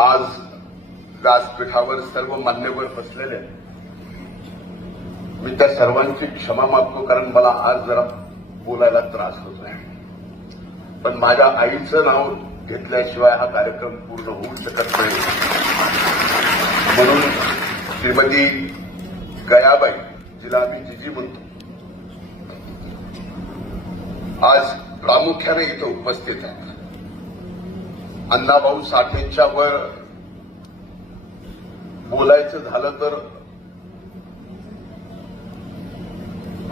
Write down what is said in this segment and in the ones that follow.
आज व्यासपीठावर सर्व मान्यवर बसलेले मी त्या सर्वांची क्षमा मागतो कारण मला आज जरा बोलायला त्रास होत नाही पण माझ्या आईचं नाव घेतल्याशिवाय हा कार्यक्रम पूर्ण होऊ शकत नाही म्हणून श्रीमती गयाबाई जिला आम्ही जिजी म्हणतो आज प्रामुख्याने इथं उपस्थित आहे अण्णाभाऊ साठेंच्या वर बोलायचं झालं तर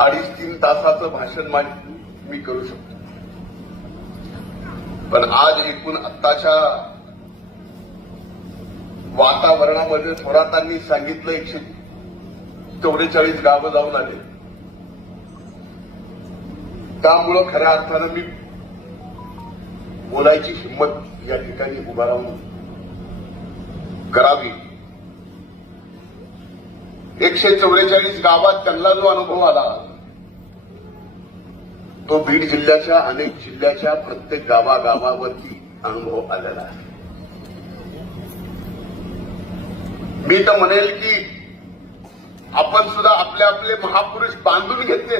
अडीच तीन तासाचं भाषण मी करू शकतो पण आज एकूण आत्ताच्या वातावरणामध्ये थोरातांनी सांगितलं एकशे चौवेचाळीस गावं जाऊन आले त्यामुळं खऱ्या अर्थानं मी बोलायची हिंमत या ठिकाणी उभा राहून करावी एकशे चौवेचाळीस गावात त्यांना जो अनुभव आला तो बीड जिल्ह्याच्या अनेक जिल्ह्याच्या प्रत्येक गावागावावरती अनुभव आलेला आहे मी तर म्हणेल की आपण सुद्धा आपले आपले महापुरुष बांधून घेतले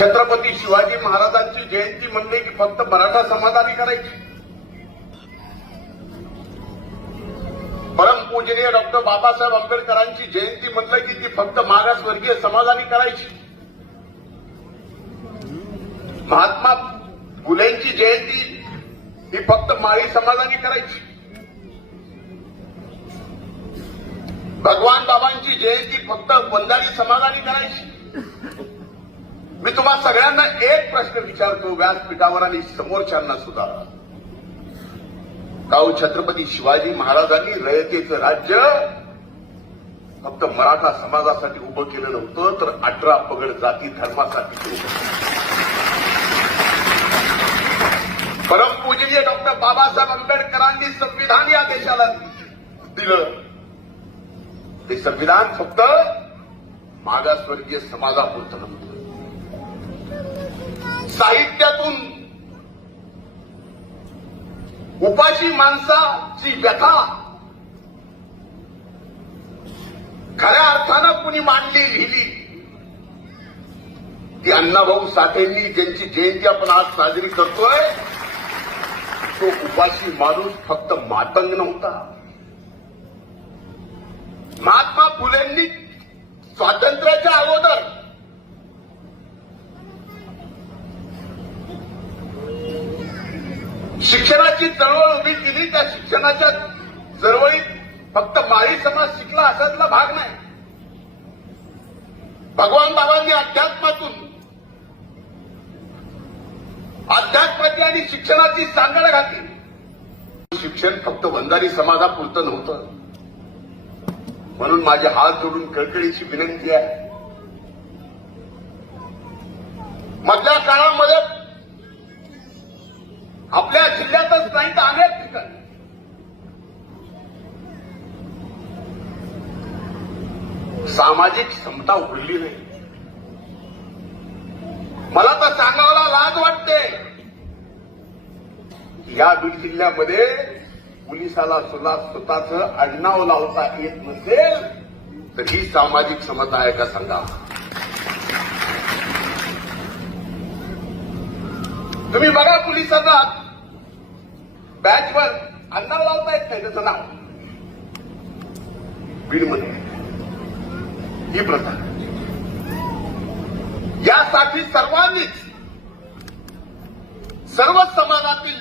छत्रपती शिवाजी महाराजांची जयंती म्हणली की फक्त मराठा समाधानी करायची परमपूजनीय डॉक्टर बाबासाहेब आंबेडकरांची जयंती म्हटलं की ती फक्त मागासवर्गीय समाधानी करायची महात्मा फुलेंची जयंती ही फक्त माळी समाधानी करायची भगवान बाबांची जयंती फक्त बंधारी समाधानी करायची मी तुम्हाला सगळ्यांना एक प्रश्न विचारतो व्यासपीठावर आणि समोरच्यांना सुद्धा काऊ छत्रपती शिवाजी महाराजांनी रयतेचं राज्य फक्त मराठा समाजासाठी उभं केलं नव्हतं तर अठरा पगड जाती धर्मासाठी परम परमपूजनीय डॉक्टर बाबासाहेब आंबेडकरांनी संविधान या देशाला दिलं ते संविधान फक्त मागासवर्गीय समाजापुरतं नव्हतं साहित्यातून उपाशी माणसाची व्यथा खऱ्या अर्थानं कुणी मांडली लिहिली ती अण्णाभाऊ साठेंनी ज्यांची जयंती आपण आज साजरी करतोय तो उपाशी माणूस फक्त मातंग नव्हता महात्मा फुलेंनी स्वातंत्र्याच्या अगोदर शिक्षणाची चळवळ उभी केली त्या शिक्षणाच्या चळवळीत फक्त माळी समाज शिकला असा भाग नाही भगवान बाबांनी अध्यात्मातून अध्यात्माची आणि शिक्षणाची सांगड घातली शिक्षण फक्त वंजारी समाजापुरतं नव्हतं म्हणून माझे हात जोडून कळकळीची विनंती आहे मधल्या काळामध्ये आपल्या जिल्ह्यातच नाही तर अनेक ठिकाणी सामाजिक क्षमता उघडली नाही मला तर सांगावला लाज वाटते या बीड जिल्ह्यामध्ये पोलिसाला सुद्धा स्वतःच अडनाव लावता येत नसेल तर ही सामाजिक क्षमता आहे का सांगा तुम्ही बघा पोलिसांना बॅचवर अंदाज लावत नाहीत काय त्याचं नाव बीडमध्ये ही प्रथा यासाठी सर्वांनीच सर्व समाजातील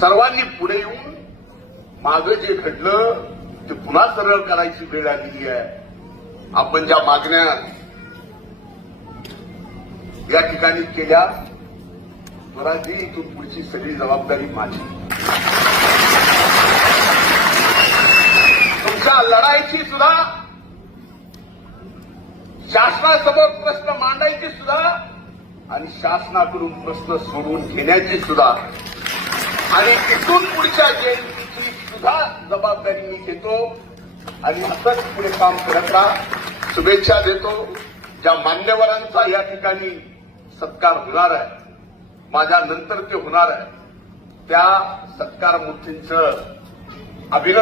सर्वांनी पुढे येऊन मागं जे घडलं ते पुन्हा सरळ करायची वेळ आलेली आहे आपण ज्या मागण्या या ठिकाणी केल्या मला इथून पुढची सगळी जबाबदारी माझी तुमच्या लढाईची सुद्धा शासनासमोर प्रश्न मांडायची सुद्धा आणि शासनाकडून प्रश्न सोडवून घेण्याची सुद्धा आणि तिथून पुढच्या जयंतीची सुद्धा जबाबदारी मी घेतो आणि असंच पुढे काम करत शुभेच्छा देतो ज्या मान्यवरांचा या ठिकाणी सत्कार होणार आहे माझ्या नंतर ते होणार आहे त्या सत्कार मूर्तींचं अभिनंदन